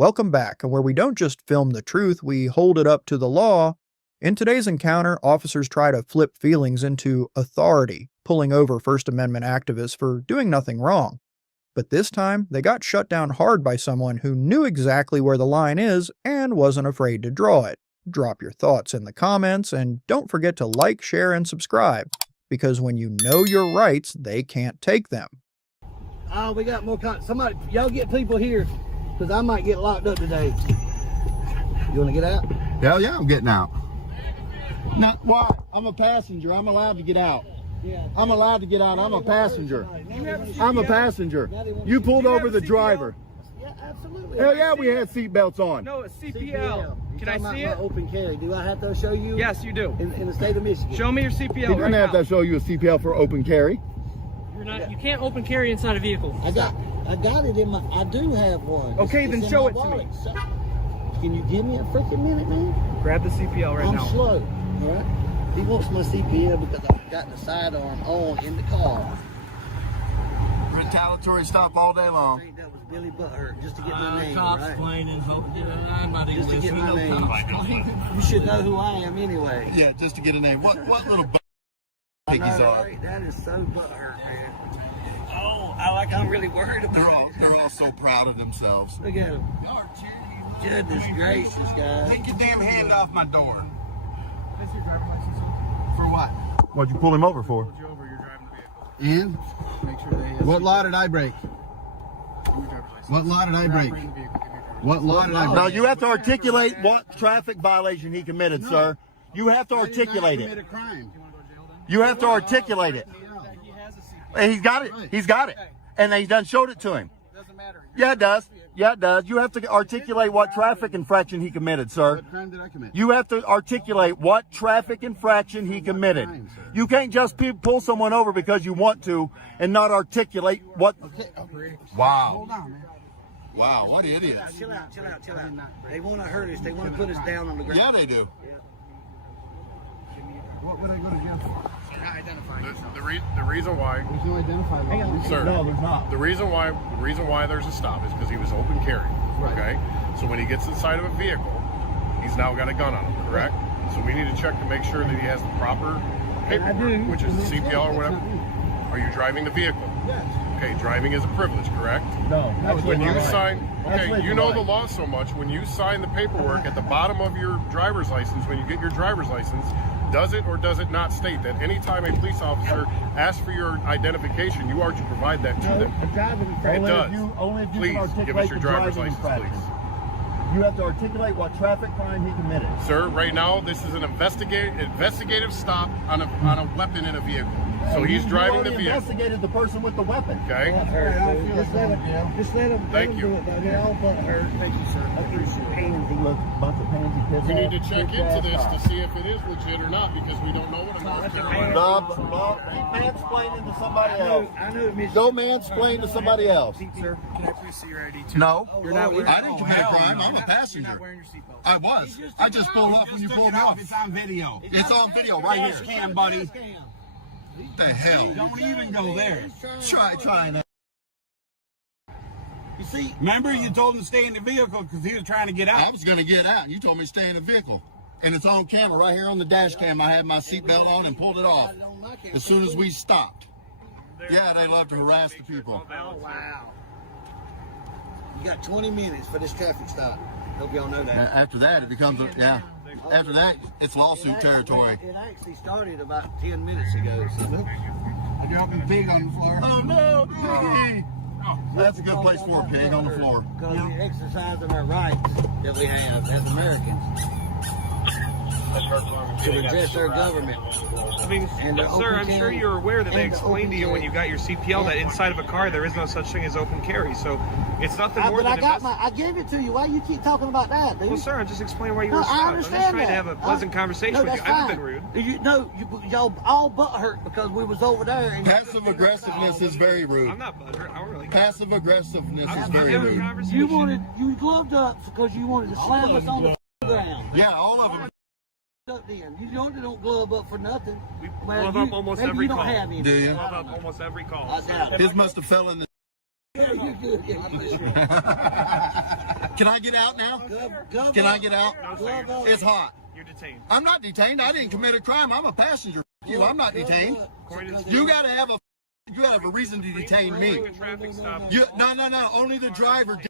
Welcome back, and where we don't just film the truth, we hold it up to the law. In today's encounter, officers try to flip feelings into authority, pulling over First Amendment activists for doing nothing wrong. But this time, they got shut down hard by someone who knew exactly where the line is and wasn't afraid to draw it. Drop your thoughts in the comments, and don't forget to like, share, and subscribe, because when you know your rights, they can't take them. Oh, we got more somebody, y'all get people here, because I might get locked up today. You want to get out? Hell yeah, I'm getting out. Now, why? I'm a passenger. I'm allowed to get out. Yeah. I'm allowed to get out. I'm a passenger. I'm a passenger. You pulled over the driver. Yeah, absolutely. Hell yeah, we had seatbelts on. No, it's CPL. Can I see it? Open carry. Do I have to show you? Yes, you do. In the state of Michigan. Show me your CPL You right didn't have now. to show you a CPL for open carry. You're not. You can't open carry inside a vehicle. I got it in my. I do have one. Okay, It's then in show my it to me. wallet. So, can you give me a freaking minute, man? Grab the CPL right I'm now. slow. All right. He wants my CPL because I've got the sidearm on in the car. Retaliatory stop all day long. That was Billy Butthurt, just to get my name, Cops right? complaining, I'm not even Just to get my listening. name. You should know who I am anyway. Yeah, just to get a name. What little I know, piggies are? right? That is so butthurt, man. Oh, I'm really worried about They're all so proud of themselves. Look at him. Goodness gracious, guys. Take your damn hand off my door. Is your driver's license? For what? What'd you pull him over for? Pulled you over. You're driving the vehicle. And Make sure they have what law did I break? your driver's license. What law did I break? Operating the vehicle. Give me your driver's What law did I break? No, No, you have to articulate what traffic violation he committed, sir. You have to articulate it. license. You want to go to jail then? You have to articulate it. He has a CPL. And he's got it. He's got it. And they done showed it to him. Doesn't matter. Yeah, it does. Yeah, it does. You have to articulate what traffic infraction he committed, sir. What crime did I commit? You have to articulate what traffic infraction he committed. crime, sir? You can't just pull someone over because you want to and not articulate what. Wow. Hold on, man. Wow, what idiots. Chill out. They want to hurt us. They want to put us down on the ground. Yeah, they do. What would I go to jail for? The reason why, There's no identified law. sir, No, there's not. the reason why there's a stop is because he was open carry. Okay, so when he gets inside of a vehicle, he's now got a gun on him, correct? So we need to check to make sure that he has the proper paperwork, which is the CPL or whatever. Are you driving the vehicle? Yes. Okay, driving is a privilege, correct? No. When you Right. sign, okay, Absolutely you know right. the law so much. When you sign the paperwork at the bottom of your driver's license, when you get your driver's license, does it or does it not state that anytime a police officer asks for your identification, you are to provide that to them? A driving It Only does. if you Please can articulate give us your the driver's driving license, infraction. please. You have to articulate what traffic crime he committed. Sir, right now this is an investigative stop on a weapon in a vehicle. So he's driving the You already vehicle. investigated the person with the weapon. Okay. Just let him Thank you. do it, though. They're all butthurt. Thank you, sir. I appreciate it. Pansy, look, bunch of pansy piss We need off, to check bitch into ass this cops. to see if it is legit or not because we don't know what a North Carolina. Mansplaining to somebody else. I know Michigan. Go mansplain to somebody else. Sir, can I please see your ID too? No. You're not wearing. I didn't commit a crime. I'm a You're passenger. not wearing your seatbelt. I was. I just pulled off when you pulled off. It's on video. It's on video right here. Cam, buddy. What the hell? Don't even go there. Trying that. You see, Remember, you told him to stay in the vehicle because he was trying to get I out. was going to get out, and you told me to stay in the vehicle. And it's on camera right here on the dash cam. I had my seatbelt on and pulled it off as soon as we stopped. Yeah, they love to harass the people. oh wow. You got 20 minutes for this traffic stop. Hope y'all know that. After that, it becomes yeah. After that, it's lawsuit territory. It actually started about 10 minutes ago. So. You're dropping pig on the floor. Oh no, piggy! That's a good place for a pig on the floor. Because we're exercising our rights that we have as Americans to redress our government. I mean, And they're sir, I'm open sure carry. you're aware that they And they're explained open to you when carry. you got your CPL that inside of a car there is no such thing as open carry. So it's nothing more But than I got I gave it to you. Why you keep talking about that, dude? Well, sir, I'm just explaining why you No, were I stopped. I'm understand just trying to that. have a pleasant conversation No, with you. that's I haven't fine. been rude. Y'all all butt hurt because we was over there. And Passive aggressiveness is very rude. I'm not butthurt. I don't really. Passive aggressiveness is I'm very having a rude. conversation. you gloved up because you wanted to slam us on the ground. Yeah, all of them. Up then. You don't glove up for nothing. We Well, glove you- up almost maybe every you don't call. have any. Do you? Glove up almost every call. I doubt it. His must have fell in the. Yeah, you're good. Can I get out now? Go, Can I get out? No, sir, you're It's hot. You're detained. I'm not detained. I didn't commit a crime. I'm a passenger. You, I'm not detained. You gotta have a reason to detain me. Doing a traffic stop. No. Only the driver.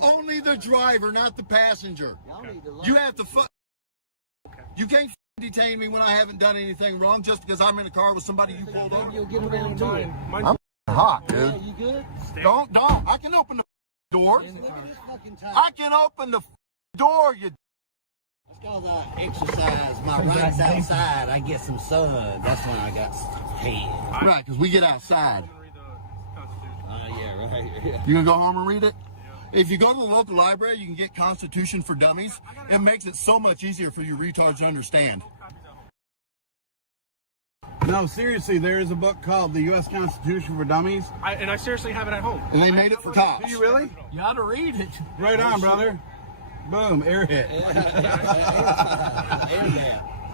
Only the driver, not the passenger. You have to. You can't detain me when I haven't done anything wrong just because I'm in a car with somebody you pulled over. You'll get around to it. I'm hot, dude. Yeah, you good? Don't. I can open the door. Look at this fucking time. I can open the door. You. That's because I exercise. My right's outside. I get some sun. That's when I got tan. Right, because we get outside. Read the Constitution. Yeah, right. Yeah. You gonna go home and read it? If you go to the local library, you can get Constitution for Dummies. It makes it so much easier for you retards to understand. No, seriously, there is a book called The U.S. Constitution for Dummies. I seriously have it at home. And they made it for cops. Do you really? You ought to read it. Right on, brother. Boom, airhead.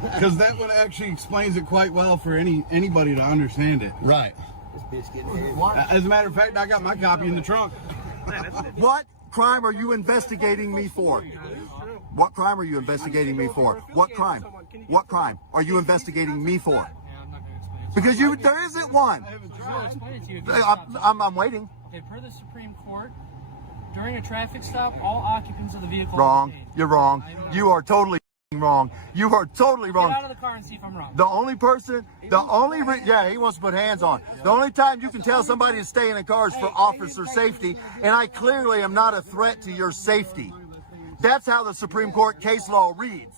Because that one actually explains it quite well for anybody to understand it. Right. This bitch getting heavy. As a matter of fact, I got my copy in the trunk. What crime are you investigating me for? What crime are you investigating me for? What crime? What crime are you investigating me for? Because there isn't one. I'll explain it to you. I'm waiting. Okay, per the Supreme Court, during a traffic stop, all occupants of the vehicle Wrong. are detained. You're wrong. You are totally wrong. You are totally Get out wrong. of the car and see if I'm wrong. The only person, yeah, he wants to put hands on. The only time you can tell somebody to stay in a car is for officer safety, and I clearly am not a threat to your safety. That's how the Supreme Court case law reads.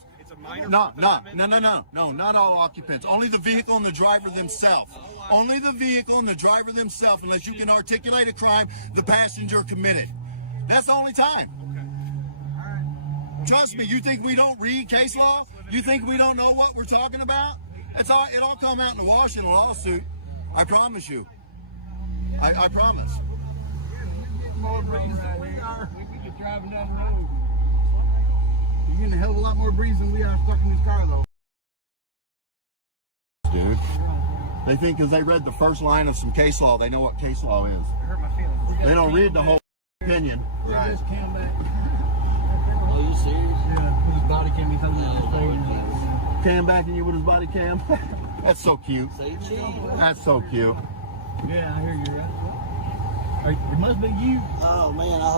No, not all occupants. Only the vehicle and the driver themselves. Only the vehicle and the driver themselves, unless you can articulate a crime the passenger committed. That's the only time. Trust me, you think we don't read case law? You think we don't know what we're talking about? It all come out in the wash in a lawsuit. I promise you. I promise. More breeze than we are. We could get driving down the road. You're getting a hell of a lot more breeze than we are stuck in this car, though. Dude. They think because they read the first line of some case law, they know what case law is. It hurt my feelings. They don't read the whole opinion. Right. Oh, you serious? Yeah, his body cam, he's holding his phone. Cam backing you with his body cam. That's so cute. Say cheese. That's so cute. Yeah, I hear you, right? It must be you. Oh man, I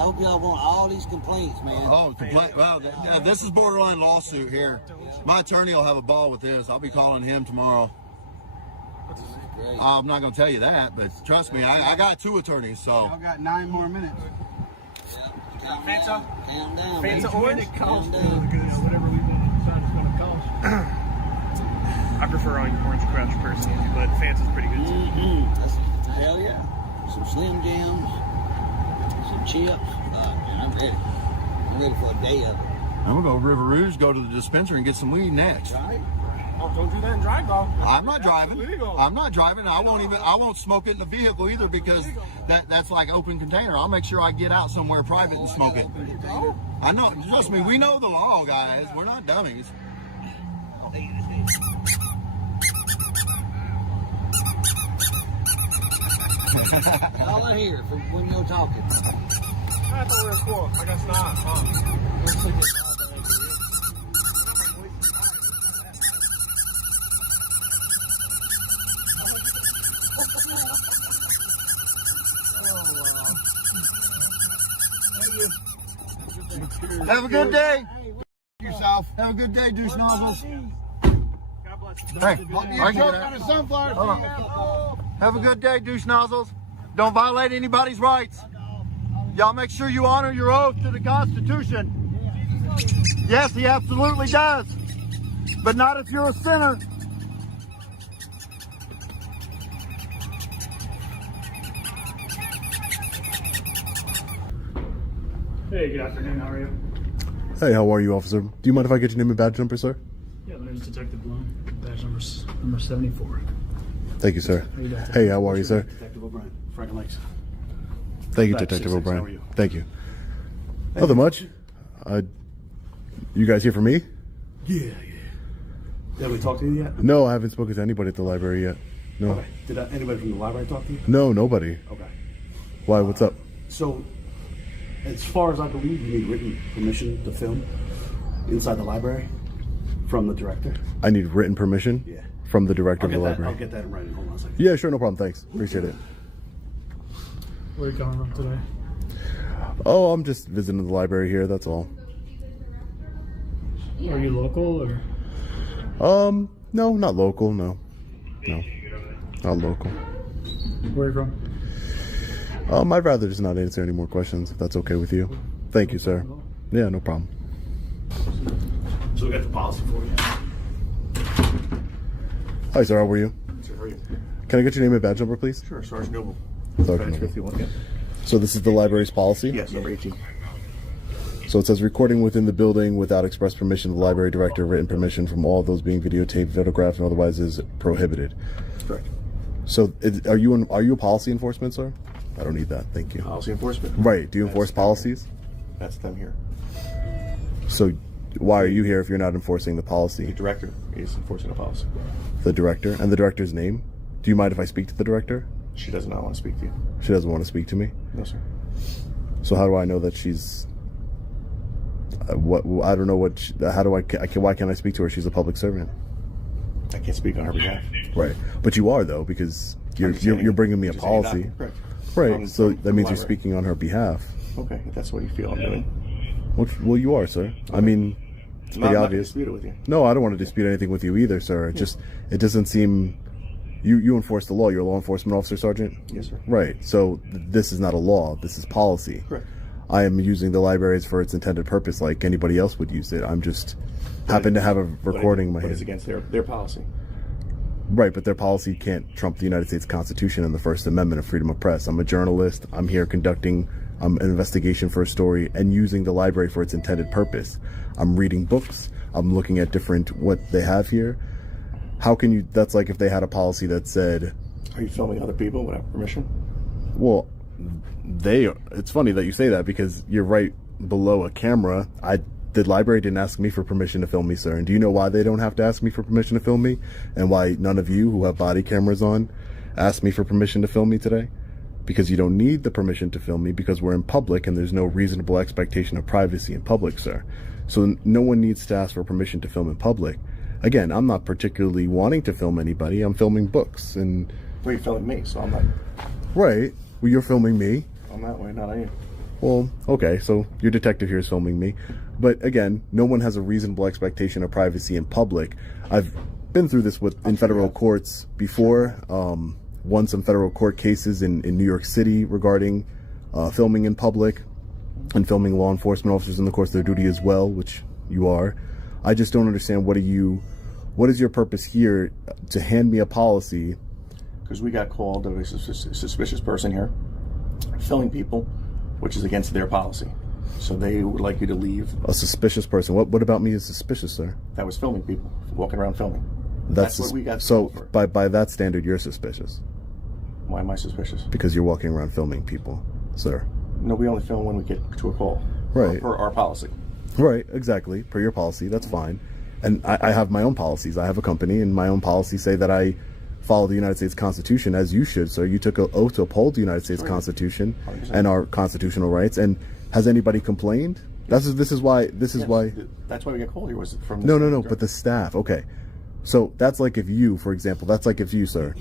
hope y'all want all these complaints, man. Oh, complaint. Well, this is borderline lawsuit here. My attorney will have a ball with this. I'll be calling him tomorrow. Great. I'm not going to tell you that, but trust me, I got two attorneys, so. Y'all got 9 more minutes. Calm Fanta? down. Calm down. Fanta man. orange? Calm down. Whatever we decide it's going to cost. I prefer Orange Crush personally, but Fanta's pretty good too. Hell yeah. Some Slim Jims, some chips. Man, I'm ready. I'm ready for a day of it. I'm going to go to River Rouge, go to the dispensary, and get some weed next. Right? Oh, don't do that and drive, though. I'm not driving. I'm not driving. I won't smoke it in the vehicle either because that's like open container. I'll make sure I get out somewhere private and smoke it. I know. Trust me, we know the law, guys. We're not dummies. All I hear from when you're talking. I thought we were cool. I guess not. Have a good day. Yourself. Have a good day, douche nozzles. God bless you. Hey, I can get On it. a sunflower Hold on. Have a good day, douche nozzles. Don't violate anybody's rights. Y'all make sure you honor your oath to the Constitution. Yes, he absolutely does. But not if you're a sinner. Hey, good afternoon. How are you? Hey, how are you, officer? Do you mind if I get your name and badge number, sir? Yeah, my name is Detective Blunt. Badge number 74. Thank you, sir. How you doing? Hey, how are you, sir? Detective O'Brien, Franklin Lakes. Thank you, Badge Detective 66. O'Brien. How are you? Thank you. Nothing much. You guys here for me? Yeah. Did we talk to you yet? No, I haven't spoken to anybody at the library yet. No. Okay. Did anybody from the library talk to you? No, nobody. Okay. Why? What's up? So, As far as I believe, you need written permission to film inside the library from the director. I need written permission? Yeah. From the director of the I'll library? get that in writing. Hold on a second. Yeah, sure, no problem. Thanks. Appreciate it. Where are you coming from today? Oh, I'm just visiting the library here, that's all. Are you local or? No, not local, no. No, not local. Where are you from? I'd rather just not answer any more questions, if that's okay with you. Thank you, sir. Yeah, no problem. So we got the policy for you. Hi, sir, how are you? Sir, how are you? Can I get your name and badge number, please? Sure, Sergeant Noble. Sergeant Noble. 51, yeah. So this is the library's policy? Yes, number 18. So it says recording within the building without express permission of the library director, written permission from all of those being videotaped, photographed, and otherwise is prohibited. Correct. So are you a policy enforcement, sir? I don't need that, thank you. Policy enforcement. Right, do you enforce policies? That's them here. So why are you here if you're not enforcing the policy? The director is enforcing a policy. The director? And the director's name? Do you mind if I speak to the director? She does not want to speak to you. She doesn't want to speak to me? No, sir. So how do I know that she's... I don't know what... why can't I speak to her? She's a public servant. I can't speak on her behalf. Right. But you are, though, because you're bringing me a policy. Correct. Right. So that means you're speaking on her behalf. Okay, if that's what you feel I'm doing. Well, you are, sir. I mean, it's pretty I'm not obvious. dispute it with you. No, I don't want to dispute anything with you either, sir. It doesn't seem... You enforce the law. You're a law enforcement officer, Sergeant? Yes, sir. Right. So this is not a law. This is policy. Correct. I am using the libraries for its intended purpose like anybody else would use it. I'm just happen to have a recording in my But it's head. against their policy. Right, but their policy can't trump the United States Constitution and the First Amendment of freedom of press. I'm a journalist. I'm here conducting an investigation for a story and using the library for its intended purpose. I'm reading books. I'm looking at what they have here. How can you... That's like if they had a policy that said... Are you filming other people without permission? Well, it's funny that you say that because you're right below a camera. The library didn't ask me for permission to film me, sir. And do you know why they don't have to ask me for permission to film me? And why none of you who have body cameras on asked me for permission to film me today? Because you don't need the permission to film me because we're in public and there's no reasonable expectation of privacy in public, sir. So no one needs to ask for permission to film in public. Again, I'm not particularly wanting to film anybody. I'm filming books and... Well, you're filming me, so I'm not... Right. Well, you're filming me. I'm that way, not on you. Well, okay, so your detective here is filming me. But again, no one has a reasonable expectation of privacy in public. I've been through this in federal courts before. Won some federal court cases in New York City regarding filming in public and filming law enforcement officers in the course of their duty as well, which you are. I just don't understand what is your purpose here to hand me a policy? Because we got called of a suspicious person here, filming people, which is against their policy. So they would like you to leave. A suspicious person? What about me is suspicious, sir? That was filming people, walking around filming. That's what we got. So by that standard, you're suspicious. Why am I suspicious? Because you're walking around filming people, sir. No, we only film when we get to a call. Right. Per our policy. Right, exactly. Per your policy, that's fine. And I have my own policies. I have a company, and my own policies say that I follow the United States Constitution, as you should, sir. You took an oath to uphold the United States Constitution 100%. And our constitutional rights. And has anybody complained? This is why. That's why we got called here. Was from no. But the staff. Okay, so that's like if you, for example, that's like if you, sir.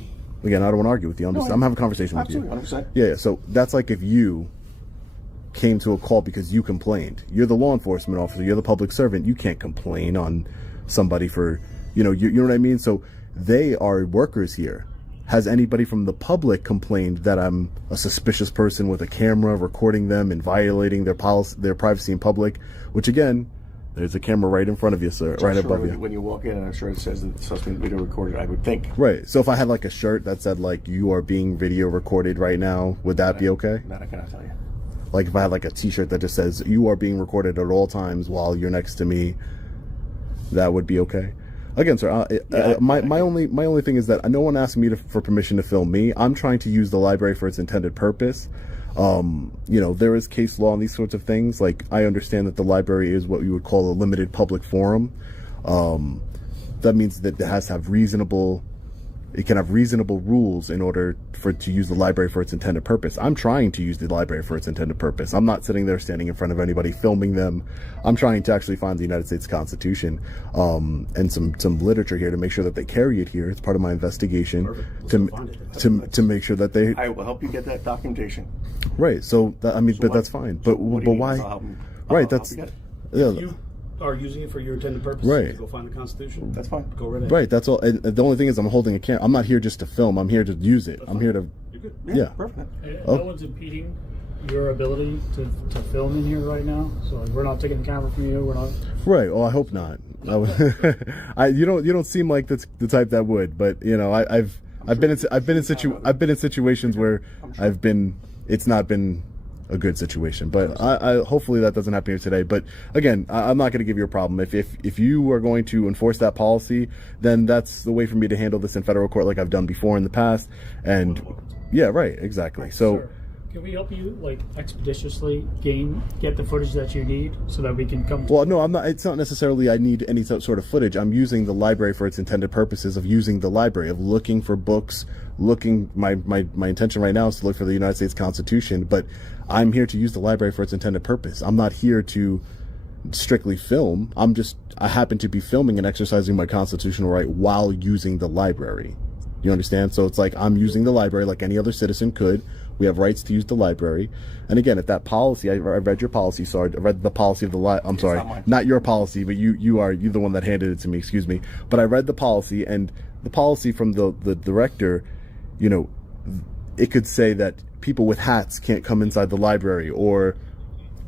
Again, I don't want to argue with you. I'm having a conversation with you. Absolutely, 100%. Yeah. So that's like if you came to a call because you complained. You're the law enforcement officer. You're the public servant. You can't complain on somebody for, you know what I mean? So they are workers here. Has anybody from the public complained that I'm a suspicious person with a camera recording them and violating their privacy in public? Which again, there's a camera right in front of you, sir, right above you. When you walk in, and I'm sure it says that it's supposed to be video recorded, I would think. Right. So if I had like a shirt that said like you are being video recorded right now, would that be okay? That I cannot tell you. Like if I had like a t-shirt that just says you are being recorded at all times while you're next to me, that would be okay. Again, sir, my only thing is that no one asked me for permission to film me. I'm trying to use the library for its intended purpose. There is case law on these sorts of things. Like I understand that the library is what you would call a limited public forum. That means that it has to have reasonable it can have reasonable rules in order to use the library for its intended purpose. I'm trying to use the library for its intended purpose. I'm not sitting there standing in front of anybody filming them. I'm trying to actually find the United States Constitution and some literature here to make sure that they carry it here. It's part of my investigation to make sure that they. I will help you get that documentation. Right. So that, I mean, but that's fine. But why? Right. That's yeah. You are using it for your intended purpose. Right. Go find the Constitution. That's fine. Go right ahead. Right. That's all. And the only thing is, I'm holding a camera. I'm not here just to film. I'm here to use it. I'm here to. You're good. Yeah. Perfect. No one's impeding your ability to film in here right now. So we're not taking the camera from you. We're not. Right. Oh, I hope not. You don't seem like the type that would. But you know, I've been in situations where it's not been a good situation, but I hopefully that doesn't happen here today. But again, I'm not going to give you a problem. If you are going to enforce that policy, then that's the way for me to handle this in federal court, like I've done before in the past. And yeah, right, exactly. So Sir, can we help you like expeditiously get the footage that you need so that we can come to well, no, I'm not. It's not necessarily I need any sort of footage. I'm using the library for its intended purposes of using the library, of looking for books, my intention right now is to look for the United States Constitution, but I'm here to use the library for its intended purpose. I'm not here to strictly film. I happen to be filming and exercising my constitutional right while using the library. You understand? So it's like I'm using the library like any other citizen could. We have rights to use the library. And again, if that policy, I read your policy, Sarge. I read the policy of the I'm sorry, not your policy, but you're the one that handed it to me, excuse me. But I read the policy, and the policy from the director, you know, it could say that people with hats can't come inside the library, or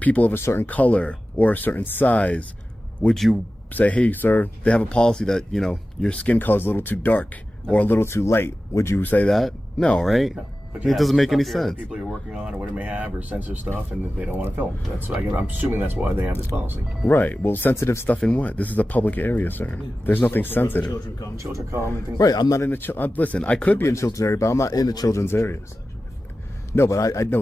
people of a certain color or a certain size. Would you say, hey, sir, they have a policy that, you know, your skin color is a little too dark or a little too light? Would you say that? No, right? No. It doesn't make any sense. People you're working on or what it may have, or sensitive stuff, and they don't want to film. I'm assuming that's why they have this policy. Right. Well, sensitive stuff in what? This is a public area, sir. There's nothing sensitive. Children come and things. Right. I'm not in a. Listen, I could be in children's area, but I'm not in a children's area. No, but I know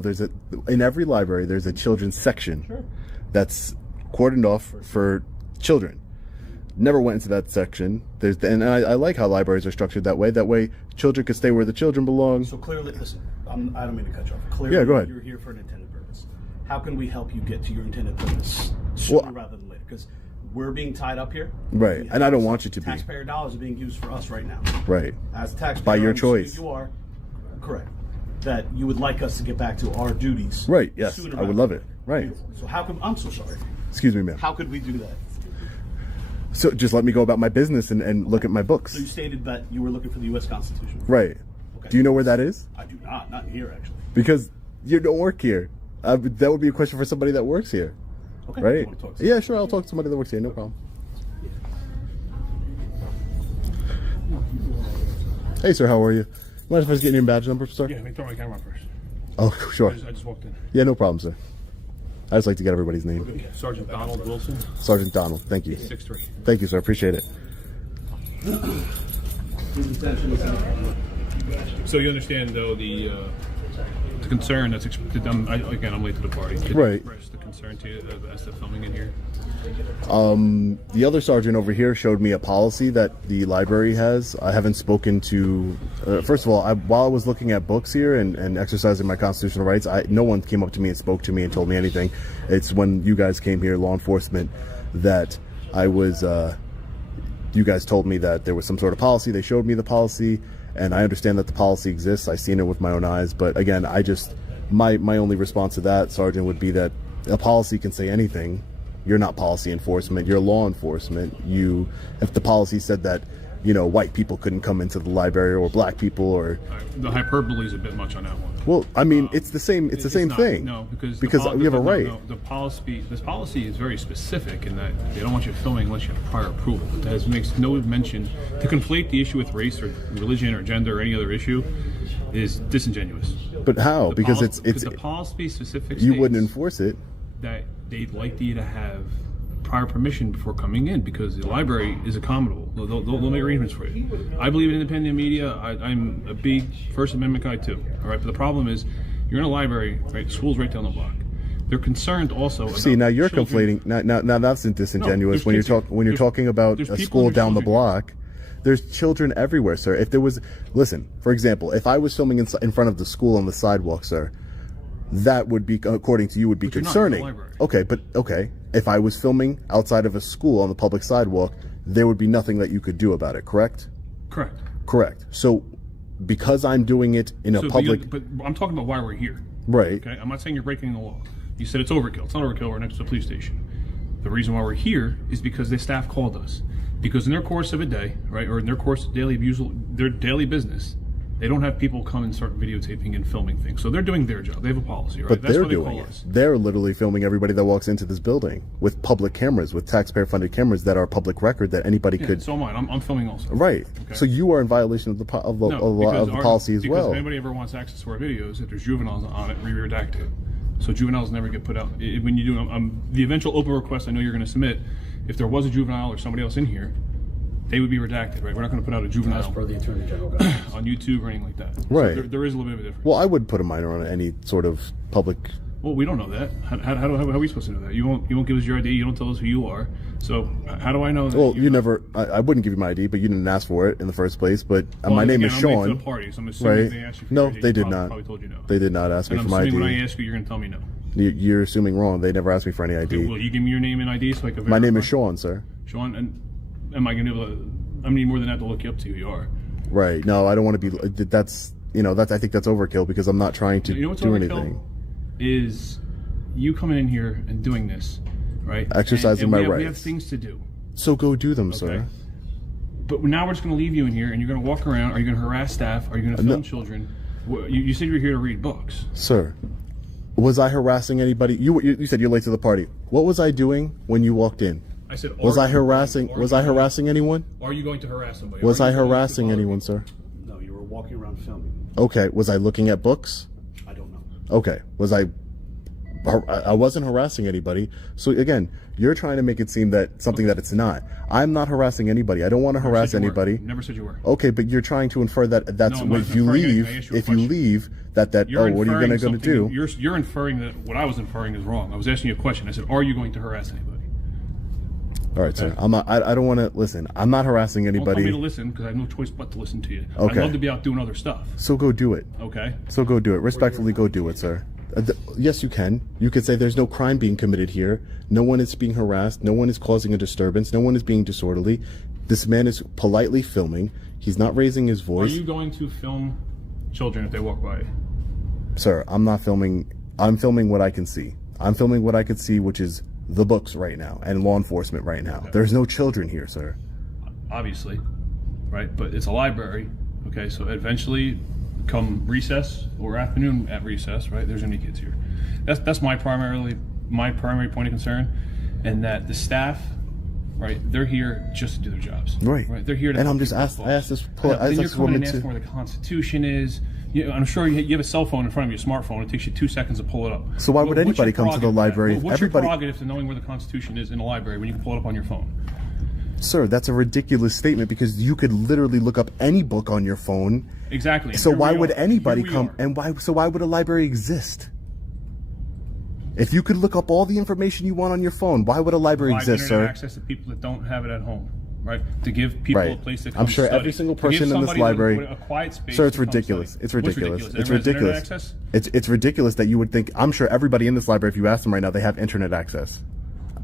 in every library there's a children's section that's cordoned off for children. Never went into that section. I like how libraries are structured that way. That way, children can stay where the children belong. So clearly, listen, I don't mean to cut you off. Clearly, yeah, go ahead. You're here for an intended purpose. How can we help you get to your intended purpose sooner rather than later? Because we're being tied up here. Right, and I don't want you to be. Taxpayer dollars are being used for us right now. Right. As a taxpayer, by your choice. You are correct. That you would like us to get back to our duties. Right. Yes, I would love it. Right. So how come? I'm so sorry. Excuse me, ma'am. How could we do that? So just let me go about my business and look at my books. So you stated that you were looking for the U.S. Constitution. Right. Okay. Do you know where that is? I do not. Not here, actually. Because you don't work here. That would be a question for somebody that works here. Okay. Right? Yeah, sure. I'll talk to somebody that works here. No problem. Hey, sir. How are you? Mind if I just get your badge number, sir? Yeah, let me throw my camera first. Oh, sure. I just walked in. Yeah, no problem, sir. I just like to get everybody's name. Okay. Sergeant Donald Wilson. Sergeant Donald, thank you. 6'3". Thank you, sir. Appreciate it. So you understand, though, the concern that's again, I'm late to the party. Could right. You express the concern to you as to filming in here? The other sergeant over here showed me a policy that the library has. I haven't spoken to. First of all, while I was looking at books here and exercising my constitutional rights, no one came up to me and spoke to me and told me anything. It's when you guys came here, law enforcement, that I was. You guys told me that there was some sort of policy. They showed me the policy, and I understand that the policy exists. I've seen it with my own eyes. But again, my only response to that, Sergeant, would be that a policy can say anything. You're not policy enforcement. You're law enforcement. If the policy said that, you know, white people couldn't come into the library or black people or the hyperbole is a bit much on that one. Well, I mean, it's the same. It's the same thing. No, because you have a right. No, the policy. This policy is very specific in that they don't want you filming unless you have prior approval. It makes no mention to conflate the issue with race or religion or gender or any other issue is disingenuous. But how? Because it's the policy specific. You wouldn't enforce it. That they'd like you to have prior permission before coming in because the library is accommodable. They'll make arrangements for you. I believe in independent media. I'm a big First Amendment guy too. All right, but the problem is you're in a library, right? School's right down the block. They're concerned also. See, now you're conflating. Now that's disingenuous when you're talking about a school down the block. There's children everywhere, sir. If there was, listen, for example, if I was filming in front of the school on the sidewalk, sir, that would be, according to you, would be concerning. Okay, but okay. If I was filming outside of a school on the public sidewalk, there would be nothing that you could do about it, correct? Correct. Correct. So, because I'm doing it in a public... But I'm talking about why we're here. Right. Okay? I'm not saying you're breaking the law. You said it's overkill. It's not overkill. We're next to the police station. The reason why we're here is because the staff called us. Because in their course of a day, right, or in their course of their daily business, they don't have people come and start videotaping and filming things. So they're doing their job. They have a policy, right? But That's they're why they doing call it. us. They're literally filming everybody that walks into this building with public cameras, with taxpayer-funded cameras that are public record that anybody could. So am I. I'm filming also. Right. Okay. So you are in violation of the policy as well. Because if anybody ever wants access to our videos, if there's juveniles on it, we redact it. So juveniles never get put out. When you do the eventual open request, I know you're going to submit. If there was a juvenile or somebody else in here, they would be redacted, right? We're not going to put out a juvenile As per the Attorney General guidelines. on YouTube or anything like that. Right. So there is a little bit of a difference. Well, I would put a minor on any sort of public. Well, we don't know that. How are we supposed to know that? You won't give us your ID. You don't tell us who you are. So how do I know that? Well, you never. I wouldn't give you my ID, but you didn't ask for it in the first place. But my name is Sean. I'm late to the party, so I'm assuming right? they asked you for No, your ID. they did not. Probably told you no. They did not ask me and for my I'm ID. assuming when I ask you, you're going to tell me no. You're assuming wrong. They never asked me for any ID. Okay, will you give me your name and ID so I can verify? My name is Sean, sir. Sean, and am I going to be able to? I need more than that to look you up to who you are. Right. No, I don't want to be. That's I think that's overkill because I'm not trying to what's do overkill? anything. Is you coming in here and doing this, right? Exercising my rights. We have things to do. So go do them, sir. But now we're just going to leave you in here, and you're going to walk around. Are you going to harass staff? Are you going to film children? You said you were here to read books, sir. Was I harassing anybody? You said you're late to the party. What was I doing when you walked in? I said, was I harassing anyone? Are you going to harass somebody? Was I harassing anyone, sir? No, you were walking around filming. Okay. Was I looking at books? I don't know. Okay. Was I wasn't harassing anybody. So again, you're trying to make it seem that something that it's not. I'm not harassing anybody. I don't want to harass anybody. Never said you were. Okay, but you're trying to infer that that's if you leave that what are you going to do? You're inferring that what I was inferring is wrong. I was asking you a question. I said, are you going to harass anybody? All right, sir. I'm not. I don't want to listen. I'm not harassing anybody. Don't tell me to listen because I have no choice but to listen to you. Okay. I'd love to be out doing other stuff. So go do it. Okay. So go do it. Respectfully, go do it, sir. Yes, you can. You could say there's no crime being committed here. No one is being harassed. No one is causing a disturbance. No one is being disorderly. This man is politely filming. He's not raising his voice. Are you going to film children if they walk by? Sir, I'm not filming. I'm filming what I can see. I'm filming what I could see, which is the books right now and law enforcement right now. Okay. There's no children here, sir. Obviously, right? But it's a library. Okay, so eventually, come recess or afternoon at recess, right? There's gonna be kids here. That's my primary point of concern, and that the staff, right? They're here just to do their jobs. Right. They're here to. And I'm just asked. I asked this. Then you're coming and asking where the Constitution is. I'm sure you have a cell phone in front of you, a smartphone. It takes you 2 seconds to pull it up. So why would anybody come to the library? What's your prerogative to knowing where the Constitution is in the library when you can pull it up on your phone? Sir, that's a ridiculous statement because you could literally look up any book on your phone. Exactly. So why would anybody come? And why would a library exist? If you could look up all the information you want on your phone, why would a library exist, sir? Access to people that don't have it at home. Right, to give people a place to come I'm sure study. every single person in this library. A quiet space. Sir, it's ridiculous. It's ridiculous. It's ridiculous. It's ridiculous that you would think. I'm sure everybody in this library, if you ask them right now, they have internet access.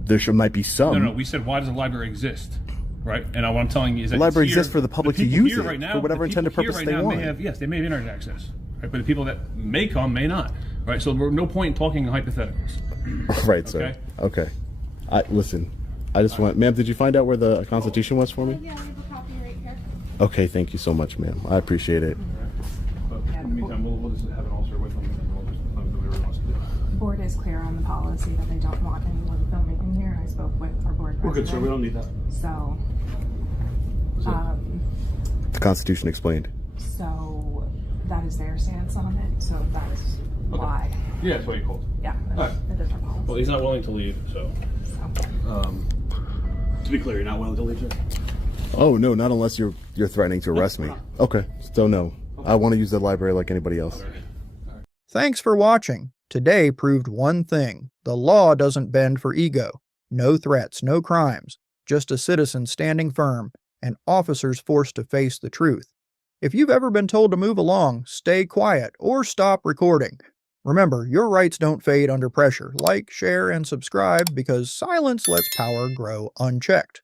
There might be some. No. We said, why does a library exist? Right, and what I'm telling you is that the library exists for the public to use it right now, for whatever intended purpose they want. They may have internet access, right? But the people that may come may not. Right, so there's no point in talking in hypotheticals. Right, sir. Okay. Listen. I just want, ma'am, did you find out where the Constitution was for me? Yeah, we have a copy right here. Okay, thank you so much, ma'am. I appreciate it. But in the meantime, we'll just have an officer with them and we'll just let them do whatever he wants to do. The board is clear on the policy that they don't want anyone filming in here. I spoke with our board president. We're good, sir. We don't need that. So, the Constitution explained. So that is their stance on it. So that's why. Yeah, that's what you called. Yeah, that is our policy. Well, he's not willing to leave, so. To be clear, you're not willing to leave, sir? Oh no, not unless you're threatening to arrest me. Okay, so no, I want to use the library like anybody else. Thanks for watching. Today proved one thing: the law doesn't bend for ego. No threats, no crimes, just a citizen standing firm, and officers forced to face the truth. If you've ever been told to move along, stay quiet or stop recording. Remember, your rights don't fade under pressure. Like, share, and subscribe because silence lets power grow unchecked.